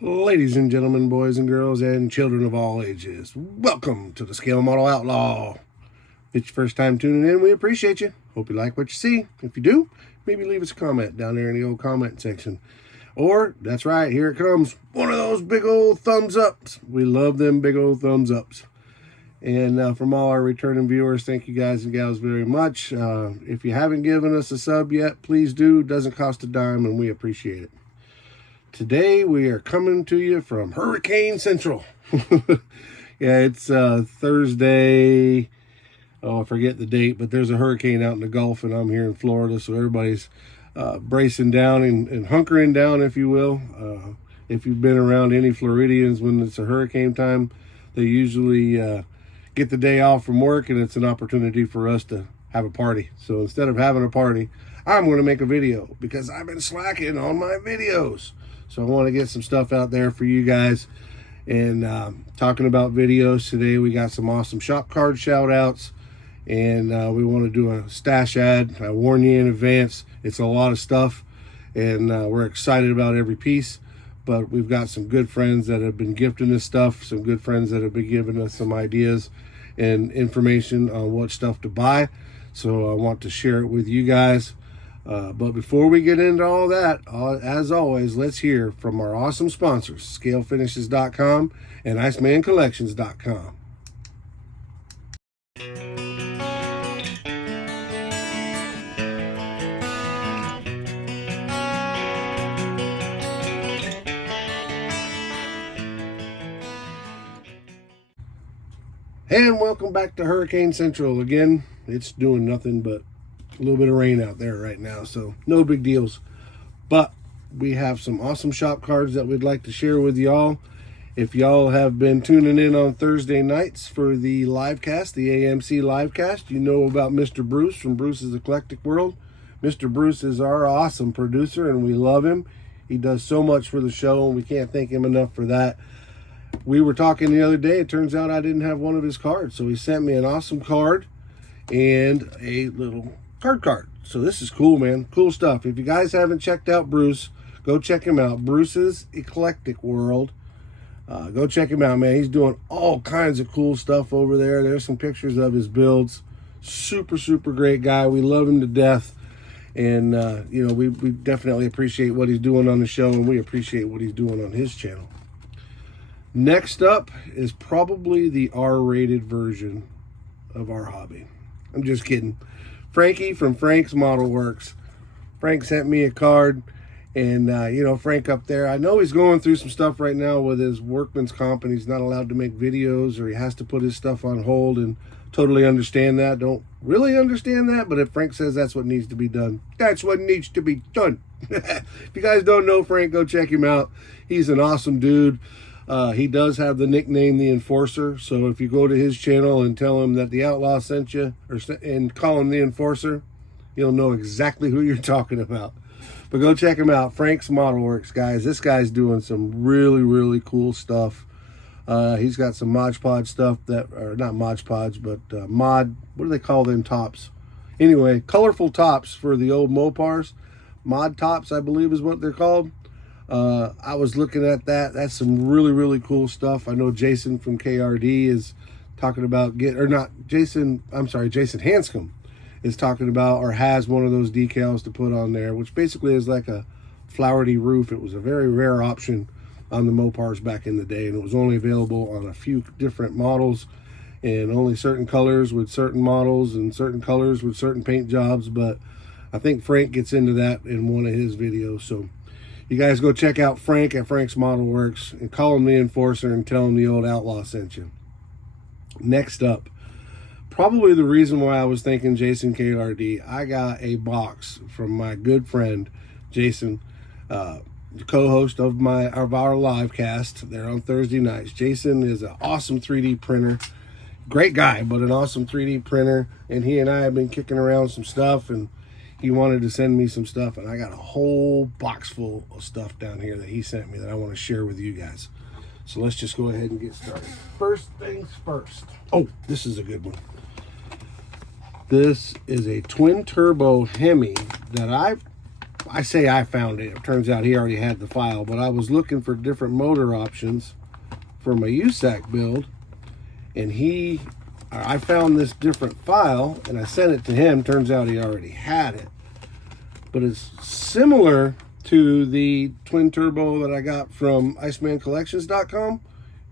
Ladies and gentlemen, boys and girls, and children of all ages, welcome to the Scale Model Outlaw. If it's your first time tuning in, we appreciate you. Hope you like what you see. If you do, maybe leave us a comment down there in the old comment section. Or, that's right, here it comes, one of those big old thumbs ups. We love them big old thumbs ups. And from all our returning viewers, thank you guys and gals very much. If you haven't given us a sub yet, please do. It doesn't cost a dime, and we appreciate it. Today we are coming to you from Hurricane Central. Yeah, it's Thursday. Oh, I forget the date, but there's a hurricane out in the Gulf, and I'm here in Florida, so everybody's bracing down and hunkering down, if you will. If you've been around any Floridians when it's a hurricane time, they usually get the day off from work, and it's an opportunity for us to have a party. So instead of having a party, I'm going to make a video because I've been slacking on my videos. So I want to get some stuff out there for you guys. And talking about videos today, we got some awesome shop card shout outs. And we want to do a stash ad. I warn you in advance, it's a lot of stuff. And we're excited about every piece. But we've got some good friends that have been gifting us stuff. Some good friends that have been giving us some ideas and information on what stuff to buy. So I want to share it with you guys. But before we get into all that, as always, let's hear from our awesome sponsors, scalefinishes.com and icemancollections.com. And welcome back to Hurricane Central again. It's doing nothing but a little bit of rain out there right now, so no big deals. But we have some awesome shop cards that we'd like to share with y'all. If y'all have been tuning in on Thursday nights for the live cast, the AMC live cast, you know about Mr. Bruce from Bruce's Eclectic World. Mr. Bruce is our awesome producer, and we love him. He does so much for the show, and we can't thank him enough for that. We were talking the other day. It turns out I didn't have one of his cards, so he sent me an awesome card and a little card. So this is cool, man. Cool stuff. If you guys haven't checked out Bruce, go check him out. Bruce's Eclectic World. Go check him out, man. He's doing all kinds of cool stuff over there. There's some pictures of his builds. Super great guy. We love him to death. And, we definitely appreciate what he's doing on the show, and we appreciate what he's doing on his channel. Next up is probably the R-rated version of our hobby. I'm just kidding. Frankie from Frank's Model Works. Frank sent me a card, and Frank up there, I know he's going through some stuff right now with his workman's comp, and he's not allowed to make videos, or he has to put his stuff on hold, and totally understand that. Don't really understand that, but if Frank says that's what needs to be done, that's what needs to be done. If you guys don't know Frank, go check him out. He's an awesome dude. He does have the nickname The Enforcer, so if you go to his channel and tell him that the Outlaw sent you, and call him The Enforcer, you'll know exactly who you're talking about. But go check him out, Frank's Model Works, guys. This guy's doing some really cool stuff. He's got some Mod Podge stuff that, or not Mod Podge, but what do they call them tops? Anyway, colorful tops for the old Mopars. Mod tops, I believe is what they're called. I was looking at that. That's some really cool stuff. I know Jason from KRD is talking about Jason Hanscom is talking about, or has one of those decals to put on there, which basically is like a flowery roof. It was a very rare option on the Mopars back in the day, and it was only available on a few different models and only certain colors with certain models and certain colors with certain paint jobs. But I think Frank gets into that in one of his videos. So you guys go check out Frank at Frank's Model Works and call him The Enforcer and tell him the old Outlaw sent you. Next up, probably the reason why I was thinking Jason KRD, I got a box from my good friend Jason, the co-host of our live cast there on Thursday nights. Jason is an awesome 3D printer. Great guy, but an awesome 3D printer. And he and I have been kicking around some stuff, and he wanted to send me some stuff, and I got a whole box full of stuff down here that he sent me that I want to share with you guys. So let's just go ahead and get started. First things first. Oh, this is a good one. This is a twin turbo Hemi that I I say I found it. It turns out he already had the file, but I was looking for different motor options for my USAC build, and I found this different file, and I sent it to him. Turns out he already had it, but it's similar to the twin turbo that I got from IcemanCollections.com,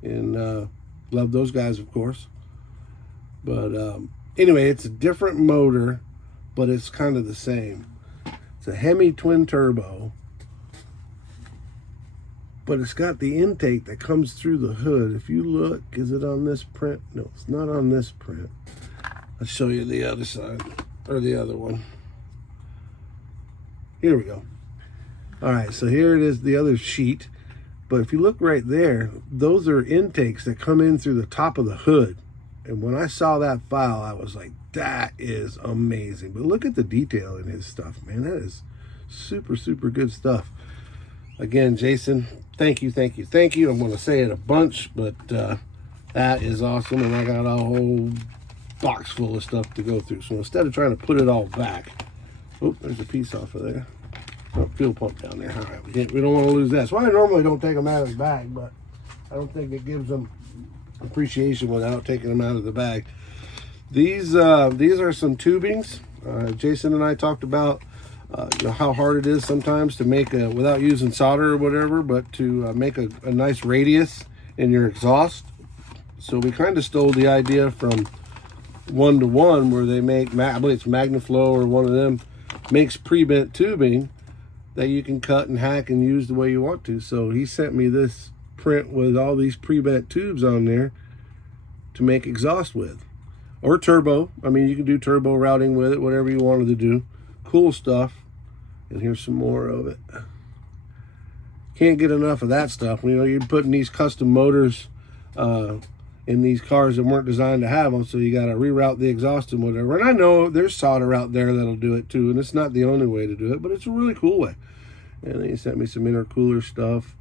and love those guys, of course. But anyway, it's a different motor, but it's kind of the same. It's a Hemi twin turbo, but it's got the intake that comes through the hood. If you look, is it on this print? No, it's not on this print. I'll show you the other side, or the other one. Here we go. All right, so here it is, the other sheet. But if you look right there, those are intakes that come in through the top of the hood. And when I saw that file, I was like, that is amazing. But look at the detail in his stuff, man. That is super, super good stuff. Again, Jason, thank you, thank you, thank you. I'm going to say it a bunch, but that is awesome. And I got a whole box full of stuff to go through. So instead of trying to put it all back, oh, there's a piece off of there. Oh, fuel pump down there. All right, we don't want to lose that. So I normally don't take them out of the bag, but I don't think it gives them appreciation without taking them out of the bag. These are some tubings. Jason and I talked about you know, how hard it is sometimes to make a, without using solder or whatever, but to make a nice radius in your exhaust. So we kind of stole the idea from 1-to-1, where they make, I believe it's Magnaflow or one of them, makes pre-bent tubing that you can cut and hack and use the way you want to. So he sent me this print with all these pre-bent tubes on there to make exhaust with, or turbo. I mean, you can do turbo routing with it, whatever you wanted to do. Cool stuff. And here's some more of it. Can't get enough of that stuff. You know, you're putting these custom motors in these cars that weren't designed to have them, so you got to reroute the exhaust and whatever. And I know there's solder out there that'll do it too, and it's not the only way to do it, but it's a really cool way. And then he sent me some intercooler stuff.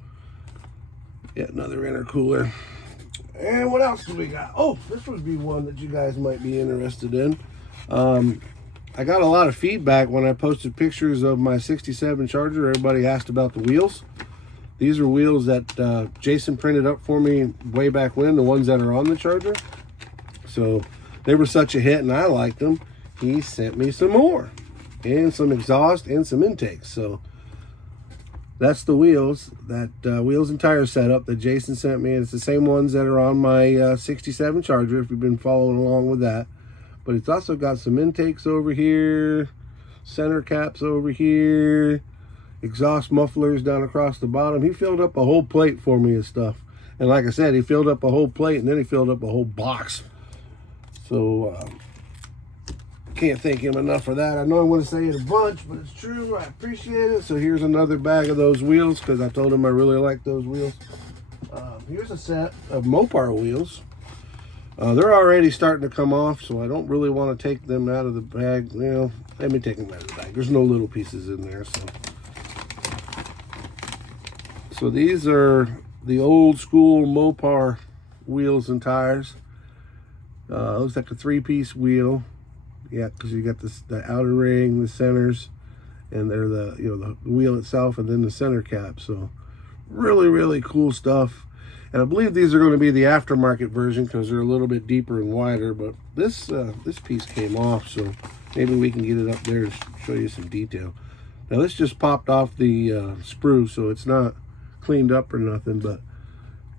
Yeah, another intercooler. And what else do we got? Oh, this would be one that you guys might be interested in. I got a lot of feedback when I posted pictures of my 67 Charger. Everybody asked about the wheels. These are wheels that Jason printed up for me way back when, the ones that are on the Charger. So they were such a hit and I liked them. He sent me some more, and some exhaust and some intakes. So that's the wheels, that wheels and tire setup that Jason sent me. And it's the same ones that are on my 67 Charger, if you've been following along with that. But it's also got some intakes over here, center caps over here, exhaust mufflers down across the bottom. He filled up a whole plate for me of stuff. And like I said, he filled up a whole plate and then he filled up a whole box. So can't thank him enough for that. I know I want to say it a bunch, but it's true. I appreciate it. So here's another bag of those wheels, because I told him I really like those wheels. Here's a set of Mopar wheels. They're already starting to come off, so I don't really want to take them out of the bag. You know, let me take them out of the bag. There's no little pieces in there. So these are the old school Mopar wheels and tires. Looks like a 3-piece wheel. Yeah, because you got the outer ring, the centers, and they're the wheel itself, and then the center cap. So really, really cool stuff. And I believe these are going to be the aftermarket version, because they're a little bit deeper and wider. But this piece came off, so maybe we can get it up there to show you some detail. Now this just popped off the sprue, so it's not cleaned up or nothing, but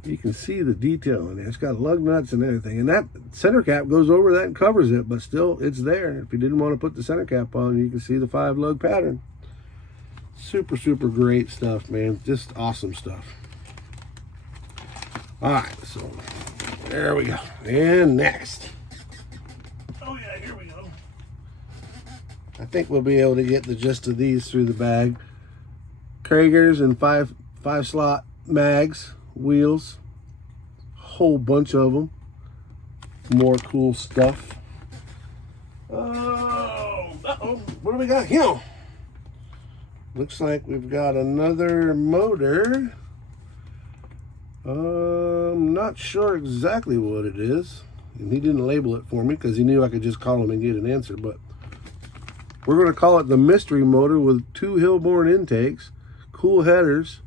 you can see the detail in it. It's got lug nuts and everything, and that center cap goes over that and covers it, but still it's there. If you didn't want to put the center cap on, you can see the 5-lug pattern. Super, super great stuff, man. Just awesome stuff. All right, so there we go. And next, oh yeah, here we go. I think we'll be able to get the gist of these through the bag. Kragers and five slot mags, wheels, whole bunch of them. More cool stuff. Uh-oh, what do we got here? Looks like we've got another motor. I'm not sure exactly what it is, and he didn't label it for me because he knew I could just call him and get an answer. But We're going to call it the mystery motor with 2 Hillborn intakes, cool headers,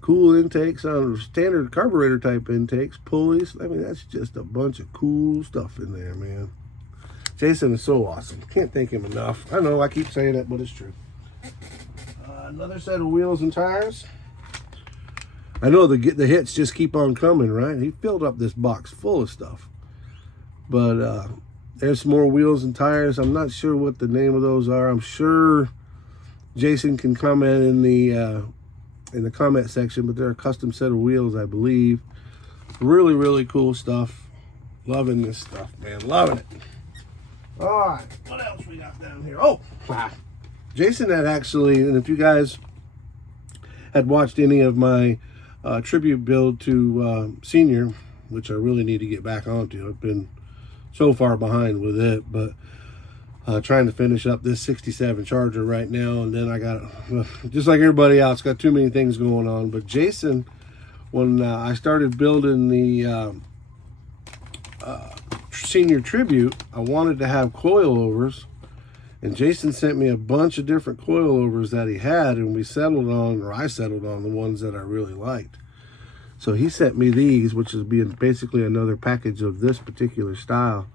cool intakes on standard carburetor type intakes, pulleys. I mean, that's just a bunch of cool stuff in there, man. Jason is so awesome. Can't thank him enough. I know I keep saying it, but it's true. Another set of wheels and tires. I know the hits just keep on coming, right? He filled up this box full of stuff. But there's some more wheels and tires. I'm not sure what the name of those are. I'm sure Jason can comment in the comment section, but they're a custom set of wheels, I believe. Really, really cool stuff. Loving this stuff, man. Loving it. All right, what else we got down here? Oh, wow. Jason had actually, and if you guys had watched any of my tribute build to Senior, which I really need to get back onto. I've been so far behind with it, but trying to finish up this 67 Charger right now, and then I got, just like everybody else, got too many things going on. But Jason, when I started building the Senior Tribute, I wanted to have coilovers, and Jason sent me a bunch of different coilovers that he had, and we settled on, or I settled on the ones that I really liked. So he sent me these, which is being basically another package of this particular style.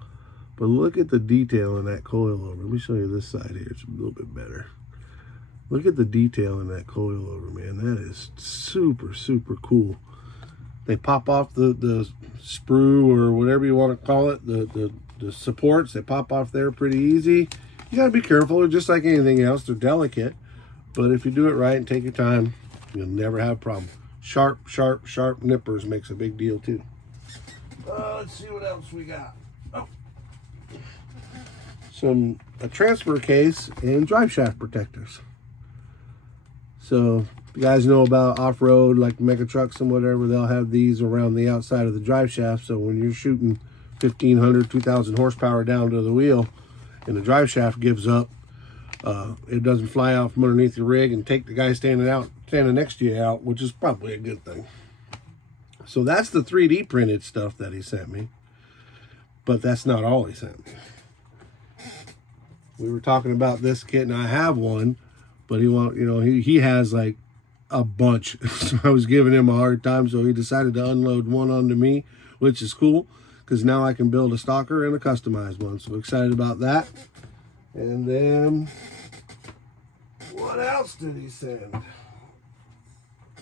But look at the detail in that coilover. Let me show you this side here. It's a little bit better. Look at the detail in that coilover, man. That is super, super cool. They pop off the sprue, or whatever you want to call it, the supports. They pop off there pretty easy. You got to be careful. They're just like anything else. They're delicate. But if you do it right and take your time, you'll never have a problem. Sharp, sharp, sharp nippers makes a big deal too. Let's see what else we got. Oh. A transfer case and drive shaft protectors. So you guys know about off-road, like mega trucks and whatever, they'll have these around the outside of the drive shaft. So when you're shooting 1,500, 2,000 horsepower down to the wheel and the drive shaft gives up, it doesn't fly out from underneath your rig and take the guy standing next to you out, which is probably a good thing. So that's the 3D printed stuff that he sent me, but that's not all he sent me. We were talking about this kit, and I have one, but he has like a bunch. So I was giving him a hard time, so he decided to unload one onto me, which is cool because now I can build a stalker and a customized one. So excited about that. And then what else did he send?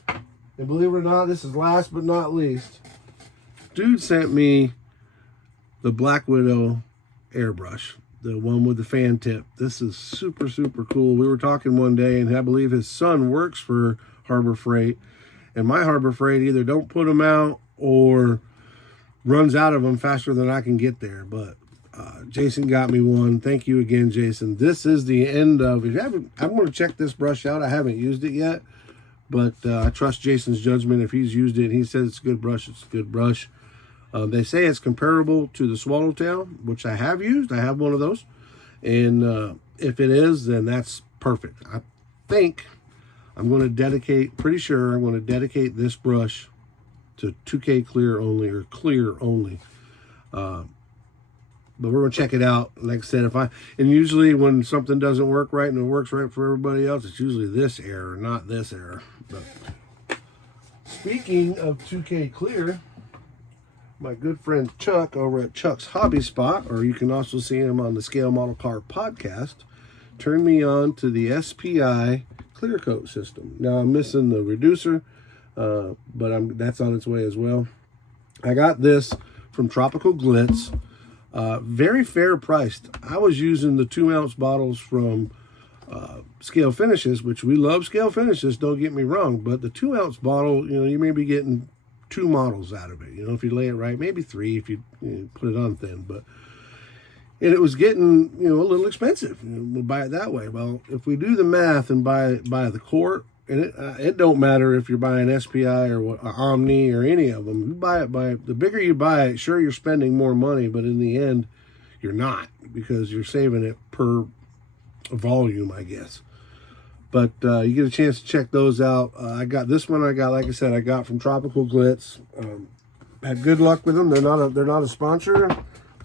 And believe it or not, this is last but not least. Dude sent me the Black Widow airbrush, the one with the fan tip. This is super, super cool. We were talking one day, and I believe his son works for Harbor Freight. And my Harbor Freight either don't put them out or runs out of them faster than I can get there. But Jason got me one. Thank you again, Jason. This is the end of it. I'm going to check this brush out. I haven't used it yet, but I trust Jason's judgment. If he's used it and he says it's a good brush, it's a good brush. They say it's comparable to the Swallowtail, which I have used. I have one of those. And if it is, then that's perfect. I think I'm going to dedicate, pretty sure I'm going to dedicate this brush to 2K clear only, or clear only. But we're going to check it out. Like I said, and usually when something doesn't work right and it works right for everybody else, it's usually this error, not this error. But speaking of 2K clear, my good friend Chuck over at Chuck's Hobby Spot, or you can also see him on the Scale Model Car podcast, turned me on to the SPI clear coat system. Now I'm missing the reducer, but that's on its way as well. I got this from Tropical Glitz. Very fair priced. I was using the 2-ounce bottles from Scale Finishes, which we love Scale Finishes, don't get me wrong, but the 2-ounce bottle, you may be getting 2 models out of it. If you lay it right, maybe 3 if you put it on thin. And it was getting a little expensive. We'll buy it that way. Well, if we do the math and buy the quart, and it don't matter if you're buying SPI or Omni or any of them. You buy it the bigger you buy it, sure, you're spending more money, but in the end, you're not, because you're saving it per volume, I guess. But you get a chance to check those out. I got this one. Like I said, I got from Tropical Glitz. Had good luck with them. They're not a sponsor,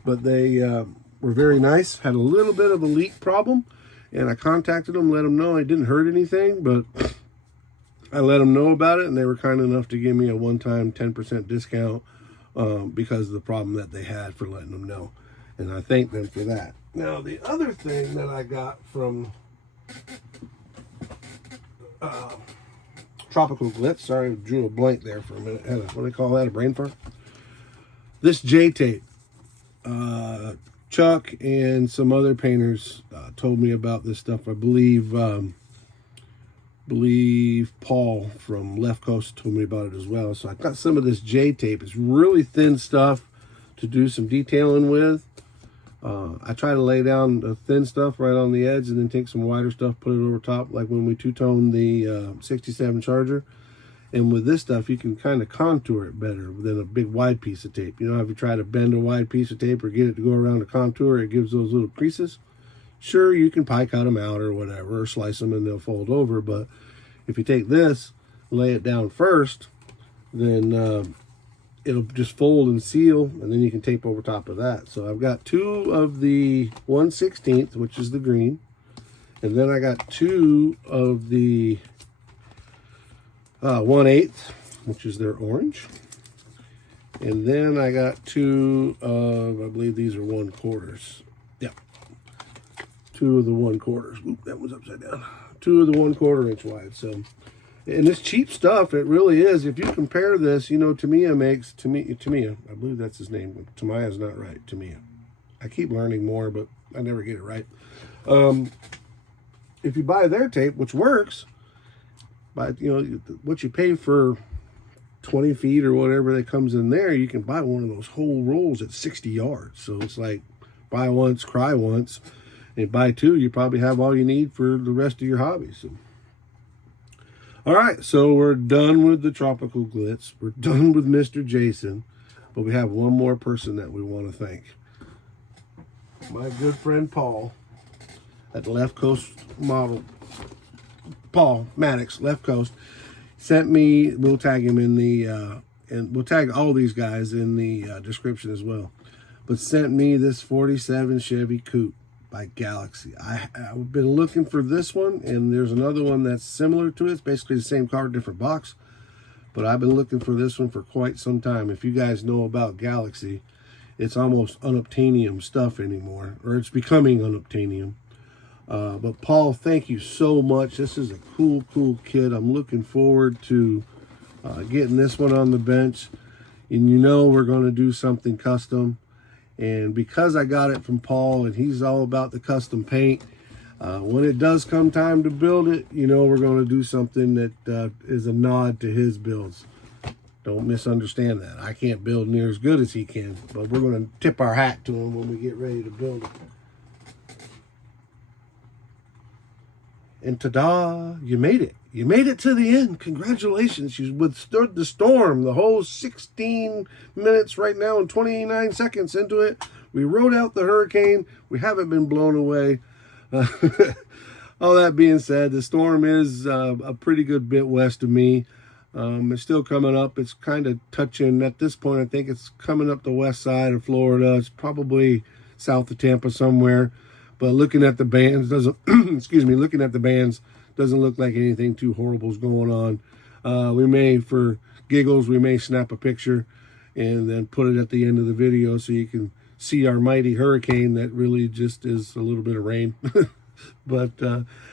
but they were very nice. Had a little bit of a leak problem, and I contacted them, let them know it didn't hurt anything, but I let them know about it, and they were kind enough to give me a one-time 10% discount because of the problem that they had for letting them know. And I thank them for that. Now, the other thing that I got from Tropical Glitz, sorry, I drew a blank there for a minute. What do they call that, a brain fart? This J-tape. Chuck and some other painters told me about this stuff. I believe Paul from Left Coast told me about it as well. So I got some of this J-tape. It's really thin stuff to do some detailing with. I try to lay down the thin stuff right on the edge and then take some wider stuff, put it over top, like when we two-tone the 67 Charger. And with this stuff, you can kind of contour it better than a big wide piece of tape. You know, if you try to bend a wide piece of tape or get it to go around a contour, it gives those little creases. Sure, you can pie cut them out or whatever, or slice them and they'll fold over. But if you take this, lay it down first, then it'll just fold and seal, and then you can tape over top of that. So I've got 2 of the 1/16, which is the green, and then I got 2 of the 1/8, which is their orange, and then I got 2 of, I believe these are 1/4. Yeah, 2 of the 1/4. Oop, that was upside down. 2 of the 1/4 inch wide. So, and it's cheap stuff. It really is. If you compare this, you know, Tamiya makes Tamiya. I believe that's his name. Tamiya's not right. Tamiya. I keep learning more, but I never get it right. If you buy their tape, which works, but you know what you pay for 20 feet or whatever that comes in there, you can buy one of those whole rolls at 60 yards. So it's like buy once, cry once, and buy 2, you probably have all you need for the rest of your hobby. So, all right, so we're done with the Tropical Glitz. We're done with Mr. Jason, but we have one more person that we want to thank. My good friend Paul at Left Coast Model. Paul Maddox, Left Coast, sent me, we'll tag him in the, and we'll tag all these guys in the description as well, but sent me this 47 Chevy Coupe by Galaxy. I've been looking for this one, and there's another one that's similar to it. It's basically the same car, different box, but I've been looking for this one for quite some time. If you guys know about Galaxy, it's almost unobtainium stuff anymore, or it's becoming unobtainium. But Paul, thank you so much. This is a cool kit. I'm looking forward to getting this one on the bench. And you know we're going to do something custom. And because I got it from Paul, and he's all about the custom paint, when it does come time to build it, you know we're going to do something that is a nod to his builds. Don't misunderstand that. I can't build near as good as he can, but we're going to tip our hat to him when we get ready to build it. And ta-da, you made it. You made it to the end. Congratulations. You withstood the storm. The whole 16 minutes right now and 29 seconds into it. We rode out the hurricane. We haven't been blown away. All that being said, the storm is a pretty good bit west of me. It's still coming up. It's kind of touching. At this point, I think it's coming up the west side of Florida. It's probably south of Tampa somewhere. But looking at the bands doesn't, excuse me, looking at the bands doesn't look like anything too horrible is going on. We may, for giggles, we may snap a picture and then put it at the end of the video so you can see our mighty hurricane that really just is a little bit of rain. But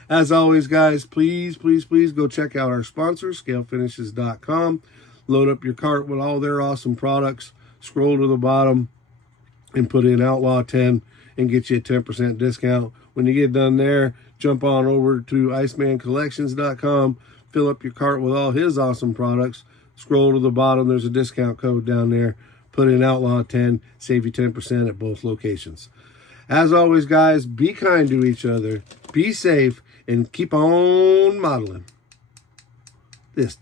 as always, guys, please go check out our sponsor, scalefinishes.com. Load up your cart with all their awesome products. Scroll to the bottom and put in Outlaw 10. And get you a 10% discount. When you get done there, jump on over to icemancollections.com, fill up your cart with all his awesome products, scroll to the bottom, there's a discount code down there, put in Outlaw 10, save you 10% at both locations. As always, guys, be kind to each other, be safe, and keep on modeling. This